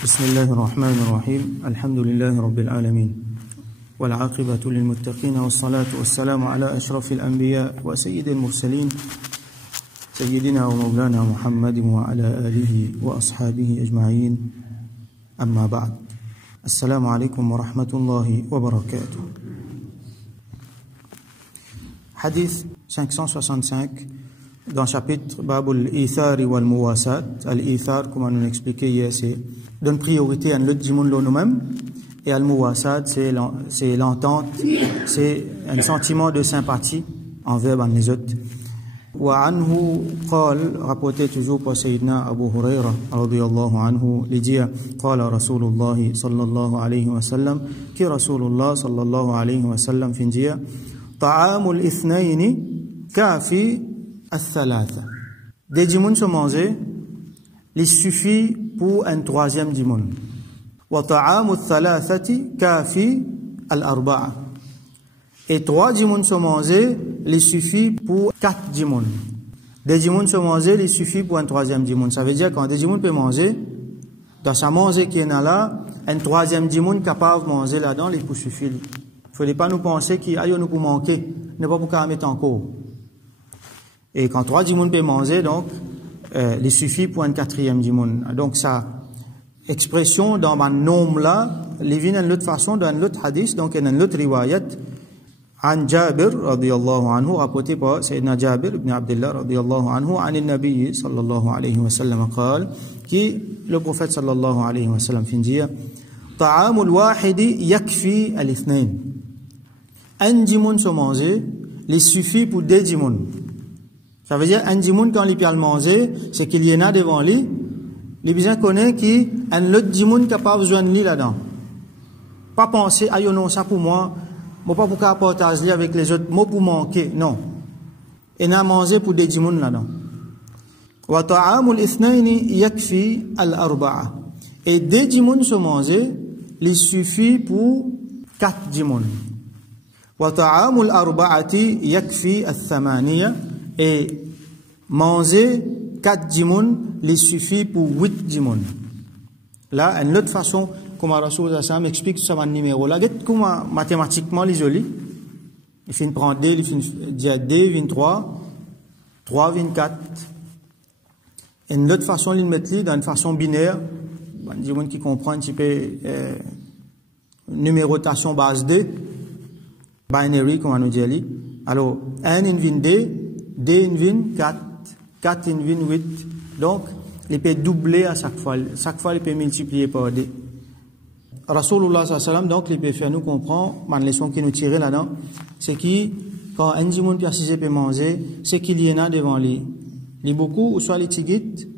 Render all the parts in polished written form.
بسم الله الرحمن الرحيم الحمد لله رب العالمين والعاقبة للمتقين والصلاة والسلام على أشرف الأنبياء وسيد المرسلين سيدنا ومولانا محمد وعلى آله وأصحابه أجمعين أما بعد السلام عليكم ورحمة الله وبركاته. Hadith 565 dans le chapitre Babul Ithari wal Muwasat. Al-Ithar, comme on nous expliquait hier, c'est donner priorité à l'autre du monde nous-mêmes, et Al-Muwasat, c'est l'entente, c'est un sentiment de sympathie envers les autres. Wa anhu qal, rapporté toujours par Sayyidina Abu Huraira radiyallahu anhu, il dit qala Rasulullah sallallahu alayhi wa sallam, qui Rasulullah sallallahu alayhi wa sallam fin dire ta'amul ithnaini kafi al-thalatha. Des dimoun se manger, il suffit pour un troisième dimoun. Wa ta'amul thalathati kafi al-arba'a. Et trois dimoun se manger, il suffit pour quatre dimoun. Des dimoun se manger, il suffit pour un troisième dimoun. Ça veut dire quand des dimoun peut manger, dans sa manger qui est là, un troisième dimoun capable de manger là-dedans, il peut suffire. Il ne faut pas nous penser qu'il y a nous pour manquer, ne pas pour mettre en cours. Et quand trois dimoun peut manger, donc, il suffit pour un quatrième dimoun. Donc, ça, expression dans ma nombre là, il vient d'une autre façon, dans l'autre hadith, donc, dans l'autre riwayat, عن جابر رضي الله عنه rapporté par سيدنا جابر بن عبد الله رضي الله عنه عن النبي صلى الله عليه وسلم قال qui le prophète صلى الله عليه وسلم fin dire طعام الواحد يكفي الاثنين. Un dimoun se manger, il suffit pour deux dimouns. Ça veut dire un dimoun quand il peut le manger, c'est qu'il y en a devant lui. Les besoins connaissent qu'il y a un autre dimoun capable de joindre lui là-dedans. Pas penser, ah non, ça pour moi, moi pas pour qu'à partager avec les autres, moi pour manquer, non. Il y a manger pour des dimoun là-dedans. Wa ta'amul ithnaini yakfi al-arba'a. Et deux dimoun se manger, il suffit pour quatre dimoun. Wa ta'amul arba'ati yakfi al-thamaniya. Et manger 4 dimoun, il suffit pour 8 dimoun. Là, une autre façon, comme Rasoul Hassan m'explique sur ce numéro là, comment mathématiquement l'isoler. Il finit prendre 2, il finit dire 2, 23, 3, 24. Et une autre façon, il met dans une façon binaire. Un dimoun qui comprend un petit peu numérotation base 2, binary, comme on nous dit. Alors, 1 in 22. 2 in vin, 4, 4 in vin, 8. Donc, il peut doubler à chaque fois. Chaque fois, il peut multiplier par 2. Rasulullah sallallahu alayhi wa sallam, donc, il peut faire nous comprendre, ma leçon qui nous tire là-dedans, c'est que, quand un dimoun persisé peut manger, c'est qu'il y en a devant lui. Il y a beaucoup, ou soit les tigit,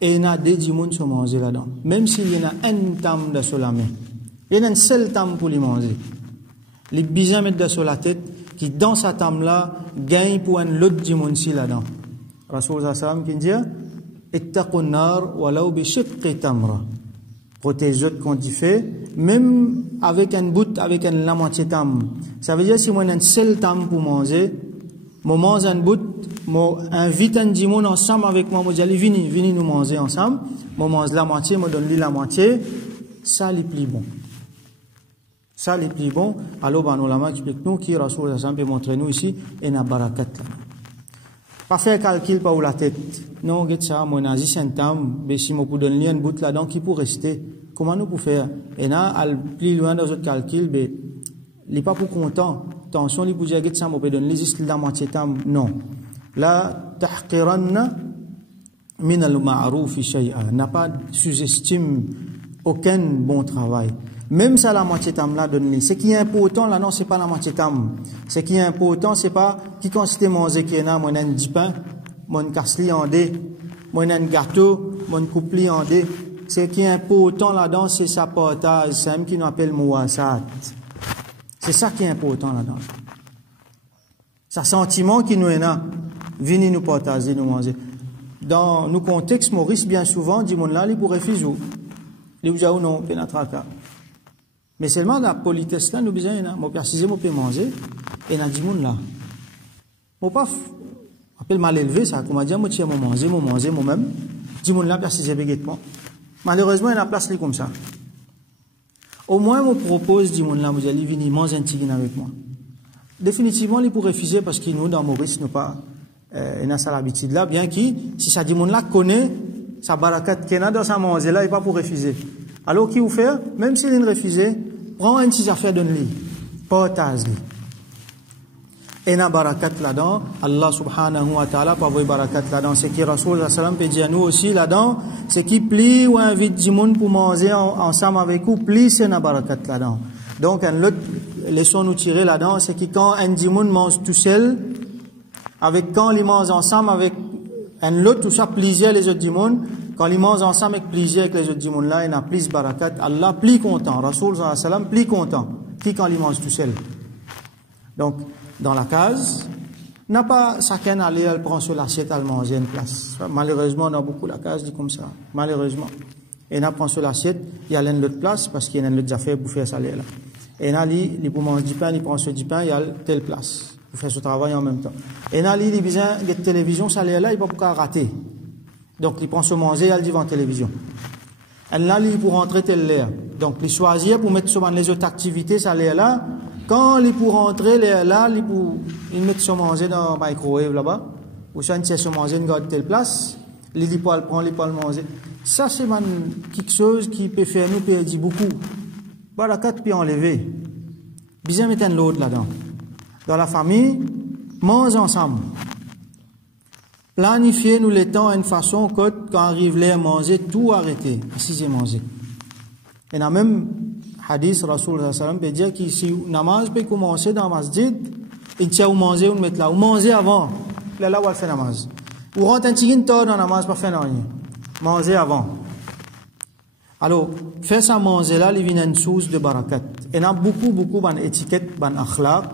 et il y en a des dimoun se manger là-dedans. Même s'il y en a un tam de sur la main. Il y en a un seul tam pour les manger. Les bisons mettent de sur la tête, qui dans sa tame-là, gagne pour un lot dimoun si là-dedans. Rasoul sallam qui dit, ittaqun nar walau bi shiqqi tamra. Protège quand il fait, même avec un bout, avec la moitié tam. Ça veut dire, si moi, j'ai un seul tam pour manger, moi, mange un bout, moi, invite un dimoun ensemble avec moi, moi, dis, allez, venez nous manger ensemble, moi, mange la moitié, moi, donne-lui la moitié, ça, les plus bon. Ça, les plus bon. Alors, ben, nous, explique-nous qui Rasoul Hassan peut montrer nous ici, et na barakat. Pas faire calcul par où la tête. Non, regarde ça, mon asie saint-tam, mais si moi, pour donner un bout là-dedans, qui pour rester? Comment nous pour faire? Et là, al plus loin dans notre calcul, mais, il n'est pas pour content. Attention, il pour dire, regarde ça, moi, peut donner juste la moitié tam. Non. La tahqiranna min al-ma'ruf shay'a. N'a pas sous-estime aucun bon travail. Même ça, la moitié tam là, donne-lui. Ce qui est important, là, non, c'est pas la moitié tam. Ce qui est important, c'est pas, qui consiste manger qui est là, moi, un 10 pain, moi, casse-li en dé, moi, un gâteau, moi, coupe-li en dé. Ce qui est important là-dedans, c'est sa partage. C'est même qui nous appelle muwasat. C'est ça qui est important là-dedans. C'est un sentiment qui nous est là. Venez nous partager, nous manger. Dans nos contextes, Maurice, bien souvent, dit, mon là, il pourrait refuser. Il vous a ou non, pénétraka. Mais seulement la politesse là, nous besoin, moi préciser, moi peux manger, et n'a dit moun là. Moi pas, appelle mal élevé ça, comment dire, moi tiens, moi manger moi-même, dit moun là préciser bégaitement. Malheureusement, il y a place comme ça. Au moins, je propose, dit mon là, vous allez venir manger un tigre avec moi. Définitivement, il pour refuser parce qu'il nous, dans Maurice, nous pas, il a ça l'habitude là, bien que, si ça dit mon là connaît, sa barakat qu'il a dans sa manger là, il pas pour refuser. Alors, qui vous fait? Même s'il est refusé, prends un petit affaire de lui. Partage lui. Et na barakat là-dedans, Allah subhanahu wa ta'ala, pas voir barakat là-dedans, c'est qui Rasoul sallallahu alayhi wa sallam peut dire à nous aussi là-dedans, c'est qui plie ou invite du monde pour manger ensemble avec vous, plie c'est na barakat là-dedans. Donc, un autre leçon nous tirer là-dedans, c'est que quand un du monde mange tout seul, avec quand ils mangent ensemble avec un autre, tout ça plaisir les autres du monde, quand ils mangent ensemble avec plaisir avec les autres du monde là, il y a plus barakat, Allah plus content, Rasoul sallallahu alayhi wa sallam plus content, qui quand ils mangent tout seul. Donc, dans la case, n'a pas chacun aller, elle prend sur l'assiette, elle mange une place. Malheureusement, on a beaucoup la case dit comme ça. Malheureusement. Et n'a prend sur l'assiette, il y a l'une l'autre place parce qu'il y a une autre affaire pour faire ça là. Et n'a il pour manger du pain, il prend sur du pain, il y a telle place. Il fait ce travail en même temps. Et n'a il besoin de télévision, ça là, il va pas rater. Donc, il prend se manger, il devant la télévision. Et là, il pour rentrer tel l'air. Donc, il choisit pour mettre sur les autres activités, ça là. Quand il pour rentrer là, il met son manger dans le microwave là-bas, ou ça, il se manger dans telle place, il peut le prendre, il peut le manger. Ça, c'est quelque chose qui peut faire nous perdre beaucoup. Barakat peut enlever. Bien mettre un l'autre là-dedans. Dans la famille, mange ensemble. Planifiez nous les temps à une façon que quand arrive l'heure à manger, tout arrêter, assis et manger. Et dans même hadith, Rasoul sallallahu alayhi wa sallam peut dire que si namaz peut commencer dans le masjid, il tient ou manger ou mettre là, ou manger avant, là où elle fait namaz. Ou rentre un petit temps dans namaz, pas faire rien. Manger avant. Alors, faire ça manger là, il vient une source de barakat. Et il y a beaucoup d'étiquettes, akhlaq.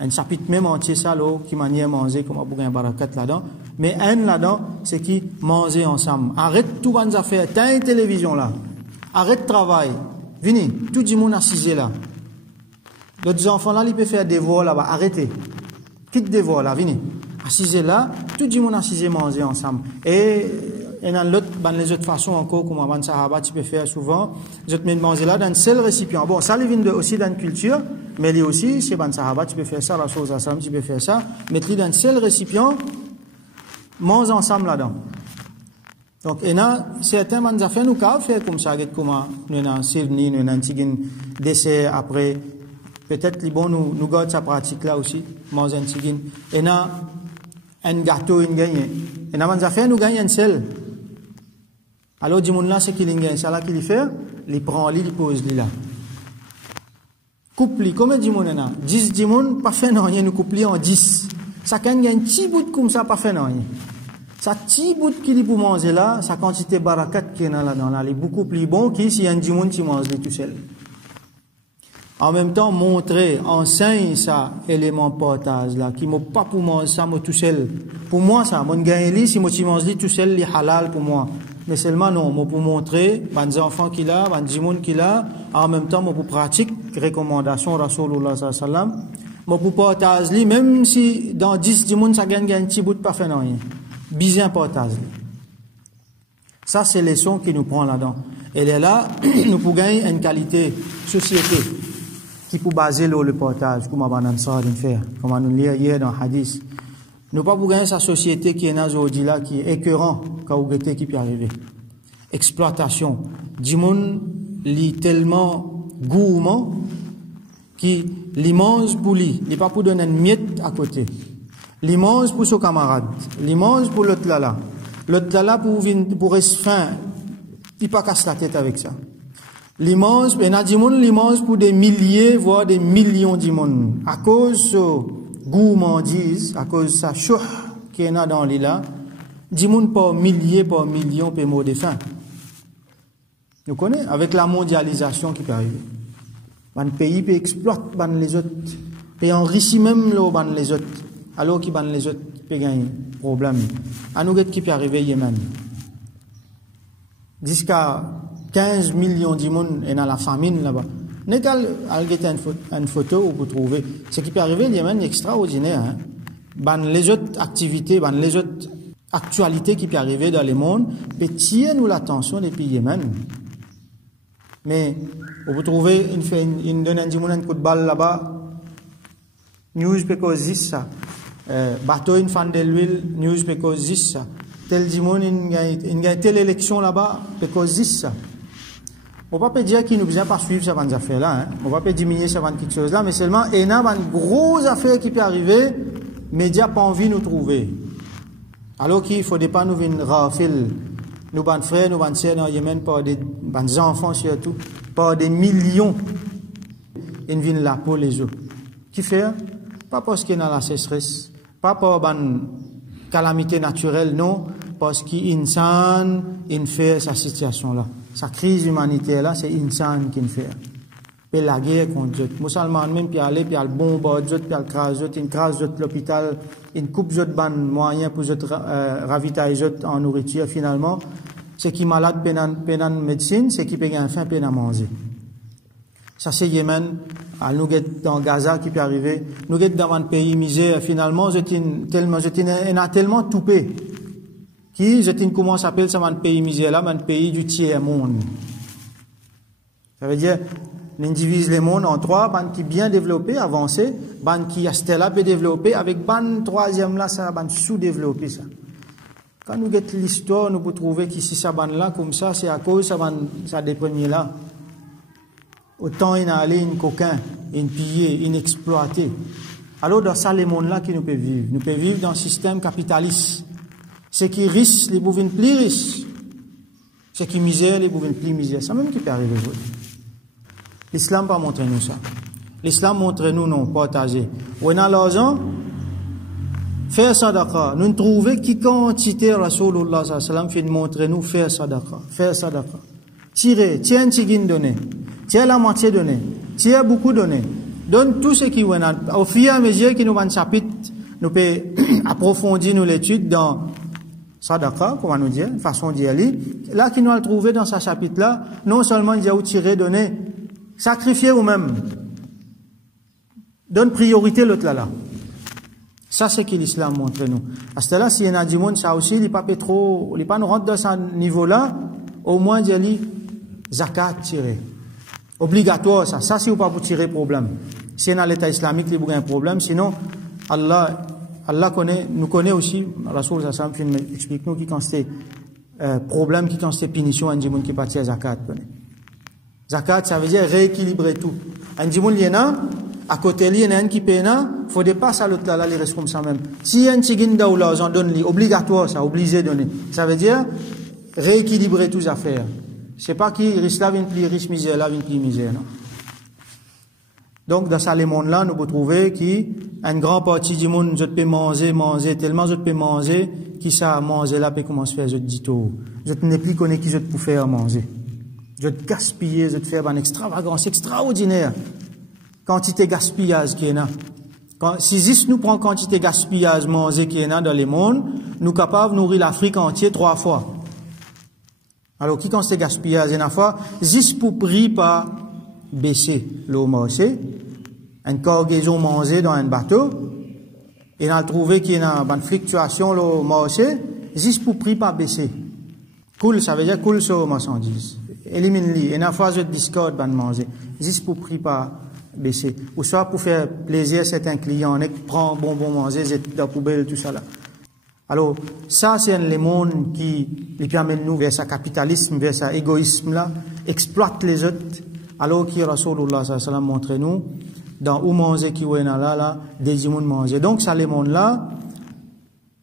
Un chapitre même entier ça, là, qui manière manger, comme on a un barakat là-dedans. Mais un là-dedans, c'est qui manger ensemble. Arrête tout les affaires. T'as une télévision là. Arrête travail. Venez, tout le monde assis là. D'autres enfants là, ils peuvent faire des vols là-bas. Arrêtez. Quitte des vols là, venez. Assis là, tout le monde assis manger ensemble. Et dans les autres façons encore, comme Aban Sahaba, tu peux faire souvent, les autres manger là dans un seul récipient. Bon, ça vient aussi dans une culture, mais lui aussi, c'est Aban Sahaba, tu peux faire ça, la chose ensemble, tu peux faire ça. Mettre-le dans un seul récipient, mange ensemble là-dedans. Donc, il y a certains affaires nous peuvent faire comme ça, comme nous avons un sirni, nous avons un petit dessert après. Peut-être les bons nous gardons sa pratique là aussi, manger un petit. Il y a un gâteau, il y a des affaires nous gagnons un seul. Alors, du monde là, c'est qu'il gagne ça là qu'il fait, il prend, il pose là. Couple, comme du monde là, 10 du monde, pas fait rien, nous couple en 10. Ça gagne un petit bout comme ça, pas fait rien. Ça petit bout qu'il pour manger là, sa quantité barakat qui est là-dedans, là, est beaucoup plus bon que si un du monde qui mange tout seul. En même temps, montrer, enseigne ça, élément partage là, qui m'a pas pour manger ça, moi tout seul. Pour moi, ça, mon gagne si moi tu manges tout seul, les halal pour moi. Mais seulement non, moi pour montrer, les enfants qu'il a, les monde qu'il a, en même temps, moi pour pratique, recommandation, Rasulullah sallallahu alayhi wa sallam, moi pour partage, même si dans 10 du monde, ça gagne un petit bout de pas fait rien. Bien partage. Ça, c'est les leçons qui nous prend là-dedans. Et là, nous pouvons gagner une qualité société qui peut baser le partage, comme on va faire, comme on nous lit hier dans le hadith. Nous pas pour gagner sa société qui est aujourd'hui là, qui est écœurant, quand vous qui peut arriver. Exploitation. Du monde, li tellement gourmand, qui l'immense pour lui, il n'est pas pour donner une miette à côté. L'immense pour son camarade, l'immense pour l'autre là. L'autre là pour rester fin, il pas casse la tête avec ça. L'immense, il y a du monde, l'immense pour des milliers, voire des millions de monde. À cause de gourmandise, à cause de sa chouh qui est dans l'île là, du monde par milliers, par millions, peut mourir de faim. Vous connaissez, avec la mondialisation qui peut arriver. Un pays peut exploiter les autres, peut enrichir même les autres. Alors qu'ils les autres peuvent gagner problème. À nous qui peut arriver Yémen. Jusqu'à 15 millions de monde est dans la famine là-bas. N'est qu'à une photo où vous trouvez. Ce qui peut arriver Yémen est extraordinaire. Hein? Les autres activités, les autres actualité qui peut arriver dans le monde, peut tirer nous l'attention depuis Yémen. Mais, vous trouvez, une donne un coup de balle là-bas, news peut causer ça. Bateau, une fan de l'huile, news peut causer ça. Tel dimon, il y a telle élection là-bas, peut causer ça. On va pas dire qu'il nous besoin pas suivre ça van affaires là, hein. On va pas diminuer ça van quelque chose là, mais seulement il y a une grosse affaire qui peut arriver, médias pas envie de nous trouver. Alors qu'il faut pas nous venir rafil, nous ban frères, nous ban sœurs dans Yémen par des enfants surtout, par des millions. Ils viennent là pour les autres. Qui fait? Pas parce qu'il y a la sécheresse, pas par une calamité naturelle, non, parce qu'il fait sa situation là. Sa crise humanitaire là, c'est insan qui fait. Et la guerre contre eux. Musulmans même, puis aller, puis le bombarder, puis le craser, il crase l'hôpital, il coupe les moyens pour ravitailler en nourriture finalement. C'est qui malade peine médecine, c'est qui paye enfin peine à manger. Ça c'est Yémen, nous dans Gaza qui peut arriver, nous dans un pays misère, finalement, on a tellement toupé. Qui, comment s'appelle ça, un pays misère là, un pays du tiers monde. Ça veut dire, on divise le monde en trois, ban qui bien développé, avancé, ban qui a là peut développer, avec ban troisième là, ça ban sous-développé ça. Quand nous guettons l'histoire, nous pouvons trouver qu'ici ça ban là, comme ça, c'est à cause ça des premiers là. Autant il y a allé une coquin, une pillé, une exploité. Alors dans ça, les mondes là qui nous peut vivre. Nous peut vivre dans un système capitaliste. Ce qui riche, les bouvines plus riches. Ce qui misère, les bouvines plus misère. Ça même qui peut arriver aujourd'hui. L'islam pas montré nous ça. L'islam montre nous non, partager. On a l'argent, faire sadaqa. Nous trouvons qui quantité Rasulullah sallallahu alayhi wa sallam fait montrer nous faire sadaqa. Faire sadaqa. Tirer, tiens un tigine donné. Tiens la moitié donné. Tiens beaucoup donné. Donne tout ce qui est là. Au fur et à mesure que nous avons un chapitre, nous pouvons approfondir nos études dans Sadaqa, comment nous dire, façon d'y aller. Là, qui nous a trouvé dans ce chapitre-là, non seulement il y a où tirer, donner, sacrifier ou même. Donne priorité l'autre là. Ça, c'est que l'islam montre nous. À ce là, s'il y en a du monde, ça aussi, il n'est pas trop, il n'est pas nous rentre dans ce niveau-là, au moins d'y aller, zakat tirer. Obligatoire, ça. Ça, si vous pas vous tirer problème. Si on a l'État islamique, il y a un problème. Sinon, Allah nous connaît aussi, Rasoul sallam explique nous qui quand c'est problème, qui quand c'est punition, un djimoun qui partit à zakat. Zakat, ça veut dire rééquilibrer tout. Un djimoun, il y en a, à côté, il y en a un qui paye, il faut dépasser à l'autre là, il reste comme ça même. Si un tigine ou l'argent donne, obligatoire, ça, obligé de donner. Ça veut dire rééquilibrer toutes les affaires. C'est pas qui riche là, vient plus riche, misère là, vient plus misère, non. Donc, dans ce monde-là, nous pouvons trouver qu'une grande partie du monde, je peux manger, tellement je peux manger, qui ça manger là, peut commencer à faire, je dis tout. Je ne plus connais qui je peux faire manger. Je te gaspiller, je te faire une extravagance extraordinaire. Quantité gaspillage qui est là. Si nous prenons quantité gaspillage manger qui est là dans le monde, nous sommes capables de nourrir l'Afrique entière 3 fois. Alors, qui quand c'est gaspillage une fois, juste pour prix pas baisser l'eau marché, une cargaison mangée dans un bateau, et on a trouvé qu'il y a une fluctuation l'eau marché, juste pour prix pas baisser. Cool, ça veut dire cool sur marchandise. Élimine-les. Et une fois, je discorde ban manger. Juste pour prix pas baisser. Ou soit pour faire plaisir à certains clients, qui prend bonbon manger, c'est dans la poubelle, tout ça là. Alors, ça, c'est le monde qui permet nous vers sa capitalisme, vers sa égoïsme là, exploite les autres, alors que Rasulullah sallallahu alayhi wa sallam montre nous, dans où manger qui est là, des gens manger. Donc, ça, les mondes là,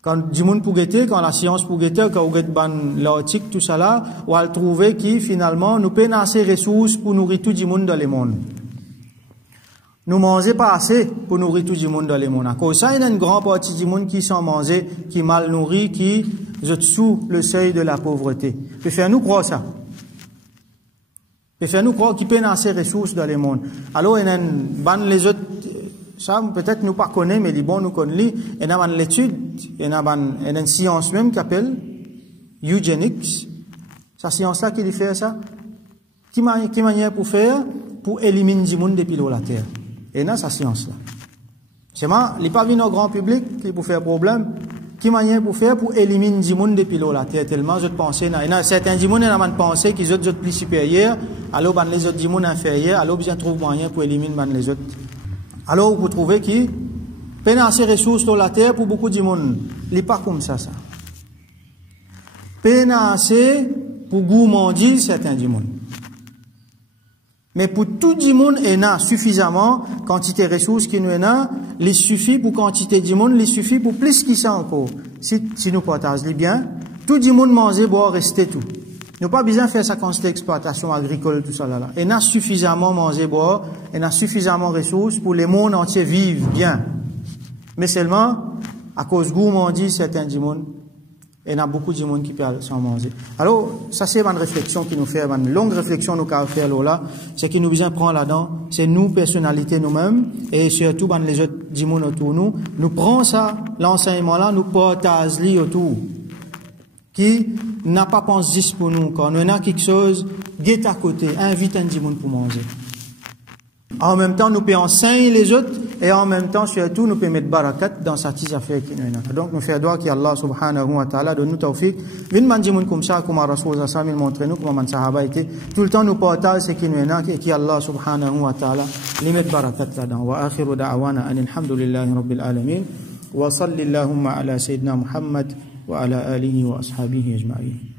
quand du monde pour guetter, quand la science pour guetter, quand on guette l'article, tout ça là, on va trouver qui, finalement, nous payons assez de ressources pour nourrir tout le monde dans le monde. Nous mangeons pas assez pour nourrir tout le monde dans le monde. À cause de ça, il y a une grande partie du monde qui sont mangés, qui mal nourris, qui est sous le seuil de la pauvreté. Peut faire nous croire ça. Peut faire nous croire qu'il peut y avoir assez de ressources dans le monde. Alors, il y a les autres, ça, peut-être nous pas connaît, mais les bons nous connaissent. Il y a une étude, il y a une science même qui s'appelle eugenics. Cette science-là qui fait ça. Qui manière pour faire? Pour éliminer du monde depuis la terre. Et dans sa science là. C'est moi, il n'est pas venu au grand public, il pour faire problème. qui manière pour faire pour éliminer des gens depuis la terre tellement je pensais certains gens ont pensé qu'ils sont plus supérieurs alors les autres gens inférieurs alors bien trouve moyen pour éliminer les autres alors vous trouvez qui peine assez ressources sur la terre pour beaucoup de monde il n'est pas comme ça peine assez pour gourmandir certains gens mais pour tout le monde il y a suffisamment quantité de ressources qui nous a il suffit pour quantité de monde il suffit pour plus que ça encore si nous partageons bien tout le monde manger boire rester tout nous pas besoin de faire ça quantité d'exploitation agricole tout ça là il y a suffisamment manger boire il y a suffisamment de ressources pour le monde entier vivre bien mais seulement à cause gourmandise certains du monde il y a beaucoup de monde qui peuvent s'en manger. Alors, ça c'est une réflexion qui nous fait, une longue réflexion nous avons fait là, c'est qui nous besoin prendre là-dedans, c'est nous, personnalité nous-mêmes, et surtout les autres du monde autour de nous, nous prenons ça, l'enseignement là, nous partageons autour, qui n'a pas pensé juste pour nous, quand on a quelque chose, guette à côté, invite un du monde pour manger. En même temps, nous pouvons enseigner les autres, et en même temps, surtout, nous pouvons mettre barakat dans cette affaire qui nous est. Donc, nous faisons droit qu'Allah subhanahu wa ta'ala donne nous tawfiq. Vin manjimoun comme ça, comme Rasoul Zassamil montre nous, comme man sahaba était. Tout le temps, nous partageons ce qui nous est, et qu'Allah subhanahu wa ta'ala, lui met barakat là-dedans. Wa akhiru da'awana an alhamdulillahi rabbil alamin. Wa salli Allahumma ala sayyidina Muhammad wa ala alihi wa ashabihi ajma'in.